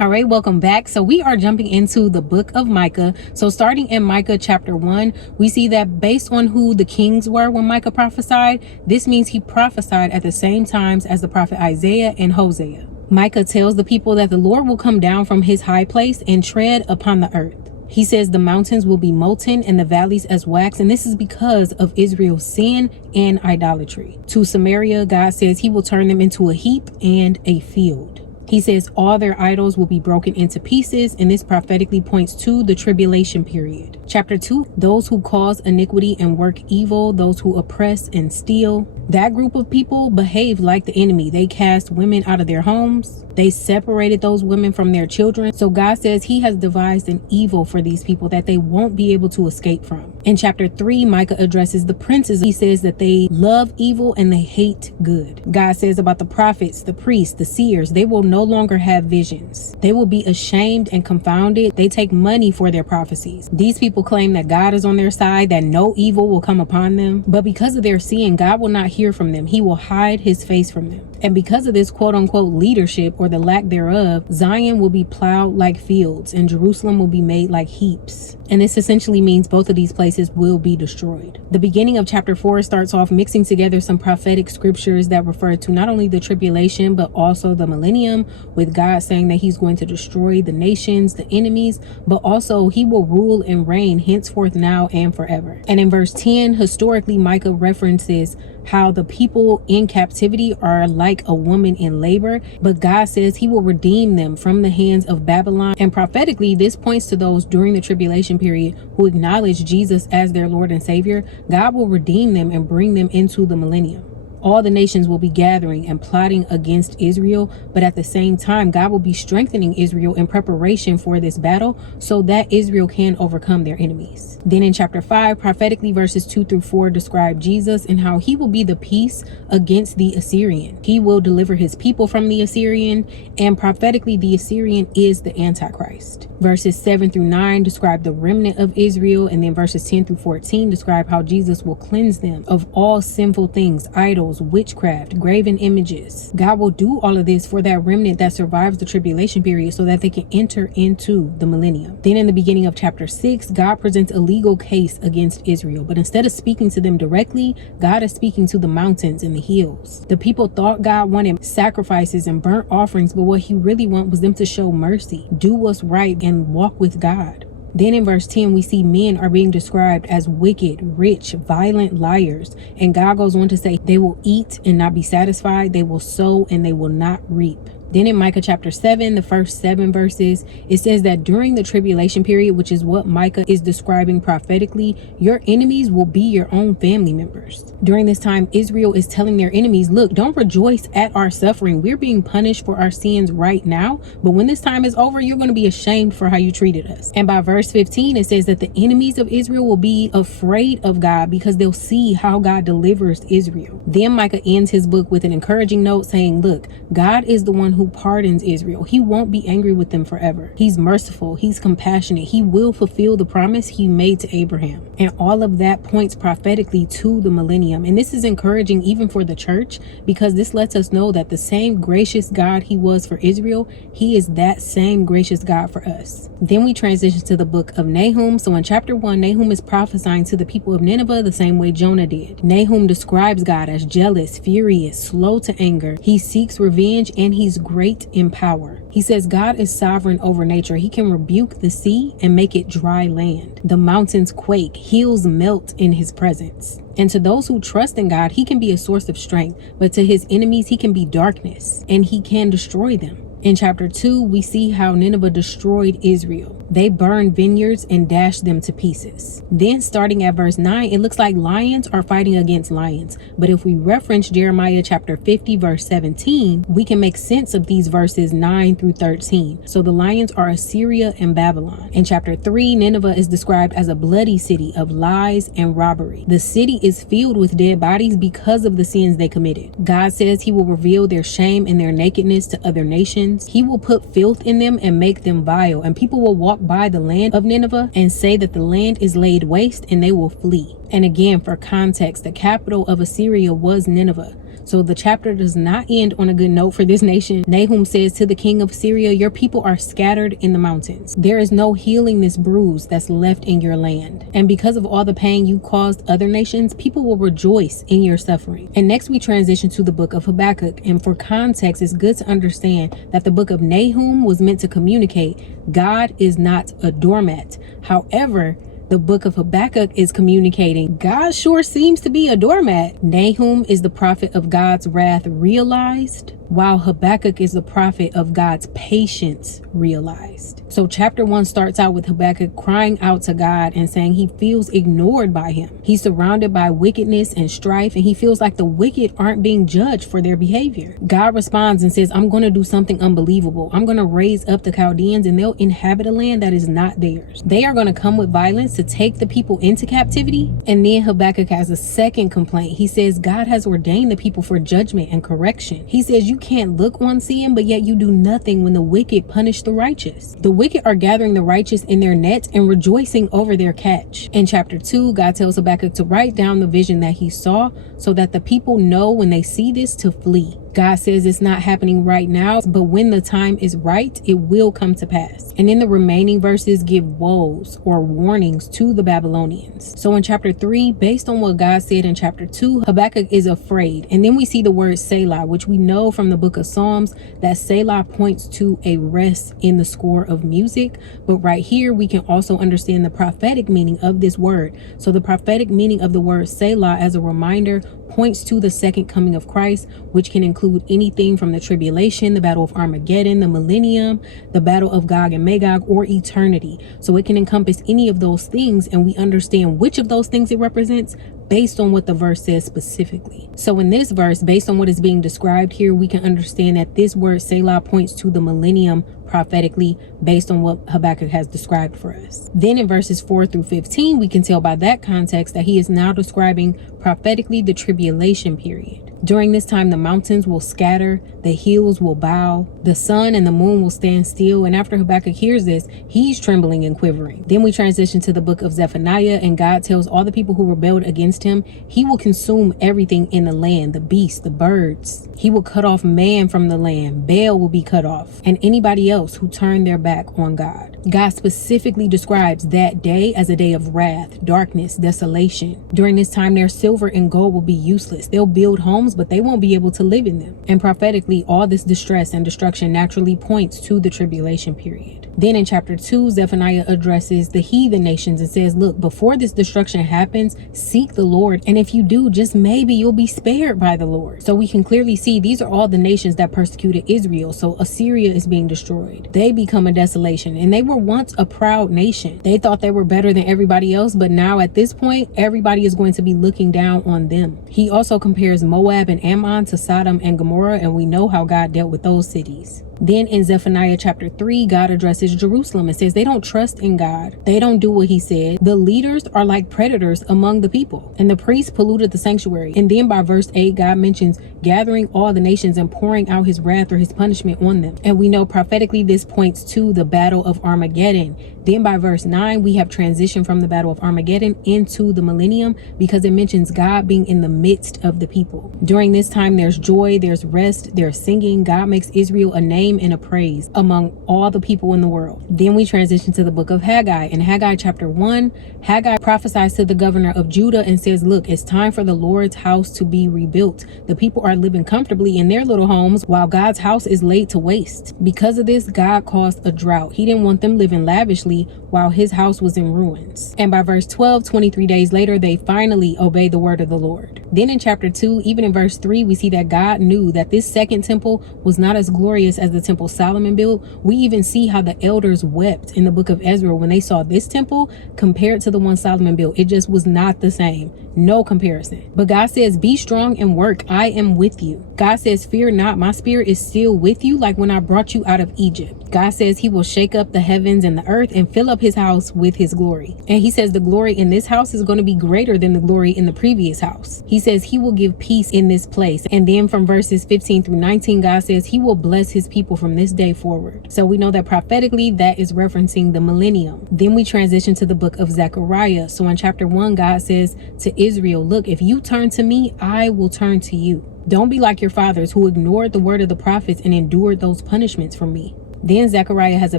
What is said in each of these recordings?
All right, welcome back. So we are jumping into the book of Micah. So starting in Micah chapter 1, we see that based on who the kings were when Micah prophesied, this means he prophesied at the same times as the prophet Isaiah and Hosea. Micah tells the people that the Lord will come down from his high place and tread upon the earth. He says the mountains will be molten and the valleys as wax, and this is because of Israel's sin and idolatry. To Samaria, God says he will turn them into a heap and a field. He says all their idols will be broken into pieces, and this prophetically points to the tribulation period. Chapter 2, those who cause iniquity and work evil, those who oppress and steal. That group of people behave like the enemy. They cast women out of their homes. They separated those women from their children. So God says he has devised an evil for these people that they won't be able to escape from. In chapter 3, Micah addresses the princes. He says that they love evil and they hate good. God says about the prophets, the priests, the seers, they will no longer have visions. They will be ashamed and confounded. They take money for their prophecies. These people claim that God is on their side, that no evil will come upon them. But because of their sin, God will not hear from them. He will hide his face from them. And because of this quote unquote leadership or the lack thereof, Zion will be plowed like fields and Jerusalem will be made like heaps. And this essentially means both of these places will be destroyed. The beginning of chapter 4 starts off mixing together some prophetic scriptures that refer to not only the tribulation, but also the millennium, with God saying that he's going to destroy the nations, the enemies, but also he will rule and reign henceforth, now and forever. And in verse 10, historically, Micah references how the people in captivity are like a woman in labor, but God says he will redeem them from the hands of Babylon. And prophetically, this points to those during the tribulation period who acknowledge Jesus as their Lord and Savior. God will redeem them and bring them into the millennium. All the nations will be gathering and plotting against Israel, but at the same time, God will be strengthening Israel in preparation for this battle so that Israel can overcome their enemies. Then in chapter 5, prophetically verses 2 through 4 describe Jesus and how he will be the peace against the Assyrian. He will deliver his people from the Assyrian, and prophetically the Assyrian is the Antichrist. Verses 7 through 9 describe the remnant of Israel, and then verses 10 through 14 describe how Jesus will cleanse them of all sinful things, idols, witchcraft, graven images. God will do all of this for that remnant that survives the tribulation period so that they can enter into the millennium. Then in the beginning of chapter 6, God presents a legal case against Israel, but instead of speaking to them directly, God is speaking to the mountains and the hills. The people thought God wanted sacrifices and burnt offerings, but what he really wanted was them to show mercy, do what's right, and walk with God. Then in verse 10, we see men are being described as wicked, rich, violent liars. And God goes on to say they will eat and not be satisfied. They will sow and they will not reap. Then in Micah chapter 7, the first 7 verses, it says that during the tribulation period, which is what Micah is describing prophetically, your enemies will be your own family members. During this time, Israel is telling their enemies, look, don't rejoice at our suffering. We're being punished for our sins right now. But when this time is over, you're going to be ashamed for how you treated us. And by verse 15, it says that the enemies of Israel will be afraid of God because they'll see how God delivers Israel. Then Micah ends his book with an encouraging note saying, look, God is the one who pardons Israel. He won't be angry with them forever. He's merciful. He's compassionate. He will fulfill the promise he made to Abraham. And all of that points prophetically to the millennium. And this is encouraging even for the church, because this lets us know that the same gracious God he was for Israel, he is that same gracious God for us. Then we transition to the book of Nahum. So in chapter 1, Nahum is prophesying to the people of Nineveh the same way Jonah did. Nahum describes God as jealous, furious, slow to anger. He seeks revenge and he's great in power. He says God is sovereign over nature. He can rebuke the sea and make it dry land. The mountains quake, hills melt in his presence. And to those who trust in God, he can be a source of strength, but to his enemies, he can be darkness and he can destroy them. In chapter 2, we see how Nineveh destroyed Israel. They burned vineyards and dashed them to pieces. Then starting at verse 9, it looks like lions are fighting against lions. But if we reference Jeremiah chapter 50, verse 17, we can make sense of these verses 9 through 13. So the lions are Assyria and Babylon. In chapter 3, Nineveh is described as a bloody city of lies and robbery. The city is filled with dead bodies because of the sins they committed. God says he will reveal their shame and their nakedness to other nations. He will put filth in them and make them vile, and people will walk by the land of Nineveh and say that the land is laid waste, and they will flee. And again, for context, the capital of Assyria was Nineveh. So the chapter does not end on a good note for this nation. Nahum says to the king of Syria, your people are scattered in the mountains. There is no healing this bruise that's left in your land. And because of all the pain you caused other nations, people will rejoice in your suffering. And next we transition to the book of Habakkuk. And for context, it's good to understand that the book of Nahum was meant to communicate God is not a doormat. However, the book of Habakkuk is communicating God sure seems to be a doormat. Nahum is the prophet of God's wrath realized, while Habakkuk is the prophet of God's patience realized. So chapter 1 starts out with Habakkuk crying out to God and saying he feels ignored by him. He's surrounded by wickedness and strife, and he feels like the wicked aren't being judged for their behavior. God responds and says, I'm going to do something unbelievable. I'm going to raise up the Chaldeans, and they'll inhabit a land that is not theirs. They are going to come with violence to take the people into captivity. And then Habakkuk has a second complaint. He says God has ordained the people for judgment and correction. He says you can't look on seeing, but yet you do nothing when the wicked punish the righteous. The wicked are gathering the righteous in their nets and rejoicing over their catch. In chapter 2, God tells Habakkuk to write down the vision that he saw so that the people know when they see this to flee. God says it's not happening right now, but when the time is right, it will come to pass. And in the remaining verses give woes or warnings to the Babylonians. So in chapter 3, based on what God said in chapter 2, Habakkuk is afraid. And then we see the word Selah, which we know from the book of Psalms that Selah points to a rest in the score of music. But right here, we can also understand the prophetic meaning of this word. So the prophetic meaning of the word Selah as a reminder points to the second coming of Christ, which can include anything from the tribulation, the battle of Armageddon, the millennium, the battle of Gog and Magog, or eternity. So it can encompass any of those things, and we understand which of those things it represents based on what the verse says specifically. So in this verse, based on what is being described here, we can understand that this word Selah points to the millennium prophetically based on what Habakkuk has described for us. Then in verses 4 through 15, we can tell by that context that he is now describing prophetically the tribulation period. During this time, the mountains will scatter, the hills will bow, the sun and the moon will stand still. And after Habakkuk hears this, he's trembling and quivering. Then we transition to the book of Zephaniah, and God tells all the people who rebelled against him, he will consume everything in the land, the beasts, the birds. He will cut off man from the land. Baal will be cut off, and anybody else who turned their back on God. God specifically describes that day as a day of wrath, darkness, desolation. During this time, their silver and gold will be useless. They'll build homes, but they won't be able to live in them. And prophetically, all this distress and destruction naturally points to the tribulation period. Then in chapter 2, Zephaniah addresses the heathen nations and says, look, before this destruction happens, seek the Lord. And if you do, just maybe you'll be spared by the Lord. So we can clearly see these are all the nations that persecuted Israel. So Assyria is being destroyed. They become a desolation, and they were once a proud nation. They thought they were better than everybody else, but now at this point, everybody is going to be looking down on them. He also compares Moab and Ammon to Sodom and Gomorrah, and we know how God dealt with those cities. Then in Zephaniah chapter 3, God addresses Jerusalem and says they don't trust in God. They don't do what he said. The leaders are like predators among the people, and the priests polluted the sanctuary. And then by verse 8, God mentions gathering all the nations and pouring out his wrath or his punishment on them. And we know prophetically this points to the battle of Armageddon. Then by verse 9, we have transitioned from the battle of Armageddon into the millennium because it mentions God being in the midst of the people. During this time, there's joy, there's rest, there's singing. God makes Israel a name and a praise among all the people in the world. Then we transition to the book of Haggai. In Haggai chapter 1, Haggai prophesies to the governor of Judah and says, look, it's time for the Lord's house to be rebuilt. The people are living comfortably in their little homes while God's house is laid to waste. Because of this, God caused a drought. He didn't want them living lavishly while his house was in ruins. And by verse 12, 23 days later, they finally obey the word of the Lord. Then in chapter 2, even in verse 3, we see that God knew that this second temple was not as glorious as the temple Solomon built. We even see how the elders wept in the book of Ezra when they saw this temple compared to the one Solomon built. It just was not the same. No comparison. But God says, be strong and work. I am with you. God says, fear not. My spirit is still with you, like when I brought you out of Egypt. God says he will shake up the heavens and the earth and fill up his house with his glory. And he says the glory in this house is going to be greater than the glory in the previous house. He says he will give peace in this place. And then from verses 15 through 19, God says he will bless his people people from this day forward. So we know that prophetically that is referencing the millennium. Then we transition to the book of Zechariah. So in chapter 1, God says to Israel, look, if you turn to me, I will turn to you. Don't be like your fathers who ignored the word of the prophets and endured those punishments from me. Then Zechariah has a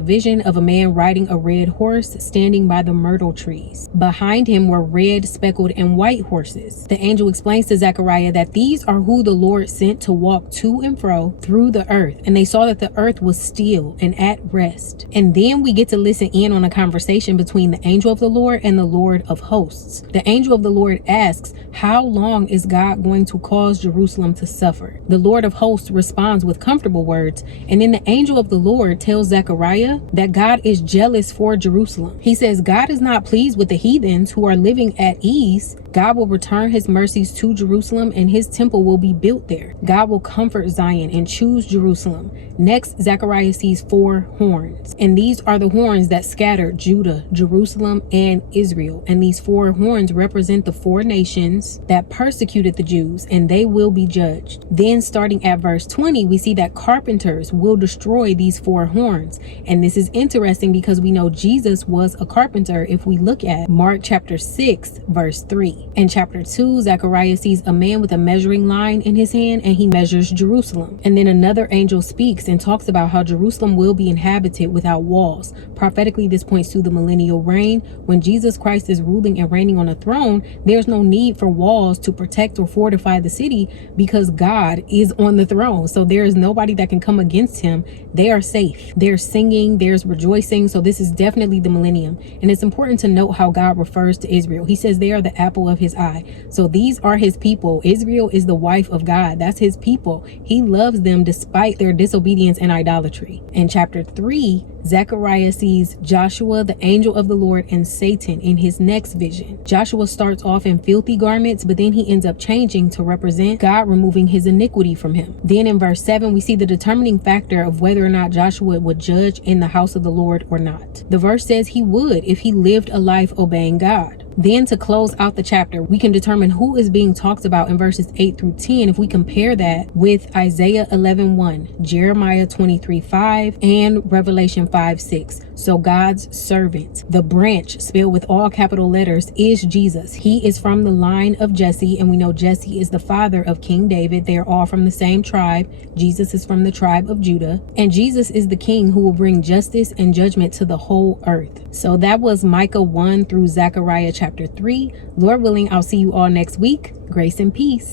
vision of a man riding a red horse standing by the myrtle trees. Behind him were red, speckled, and white horses. The angel explains to Zechariah that these are who the Lord sent to walk to and fro through the earth. And they saw that the earth was still and at rest. And then we get to listen in on a conversation between the angel of the Lord and the Lord of hosts. The angel of the Lord asks, how long is God going to cause Jerusalem to suffer? The Lord of hosts responds with comfortable words. And then the angel of the Lord tells Zechariah that God is jealous for Jerusalem. He says God is not pleased with the heathens who are living at ease. God will return his mercies to Jerusalem and his temple will be built there. God will comfort Zion and choose Jerusalem. Next, Zechariah sees 4 horns. And these are the horns that scattered Judah, Jerusalem, and Israel. And these 4 horns represent the 4 nations that persecuted the Jews, and they will be judged. Then starting at verse 20, we see that carpenters will destroy these 4 horns. And this is interesting because we know Jesus was a carpenter if we look at Mark chapter 6, verse 3. In chapter 2, Zechariah sees a man with a measuring line in his hand and he measures Jerusalem. And then another angel speaks and talks about how Jerusalem will be inhabited without walls. Prophetically, this points to the millennial reign. When Jesus Christ is ruling and reigning on a throne, there's no need for walls to protect or fortify the city because God is on the throne. So there is nobody that can come against him. They are safe. There's singing, there's rejoicing. So this is definitely the millennium. And it's important to note how God refers to Israel. He says they are the apple of his eye. So these are his people. Israel is the wife of God. That's his people. He loves them despite their disobedience and idolatry. In chapter 3, Zechariah sees Joshua, the angel of the Lord, and Satan in his next vision. Joshua starts off in filthy garments, but then he ends up changing to represent God removing his iniquity from him. Then in verse 7, we see the determining factor of whether or not Joshua would judge in the house of the Lord or not. The verse says he would if he lived a life obeying God. Then to close out the chapter, we can determine who is being talked about in verses 8 through 10 if we compare that with Isaiah 11:1, Jeremiah 23:5, and Revelation 5:6. So God's servant, the branch spelled with all capital letters, is Jesus. He is from the line of Jesse, and we know Jesse is the father of King David. They are all from the same tribe. Jesus is from the tribe of Judah, and Jesus is the king who will bring justice and judgment to the whole earth. So that was Micah 1 through Zechariah chapter 3. Lord willing, I'll see you all next week. Grace and peace.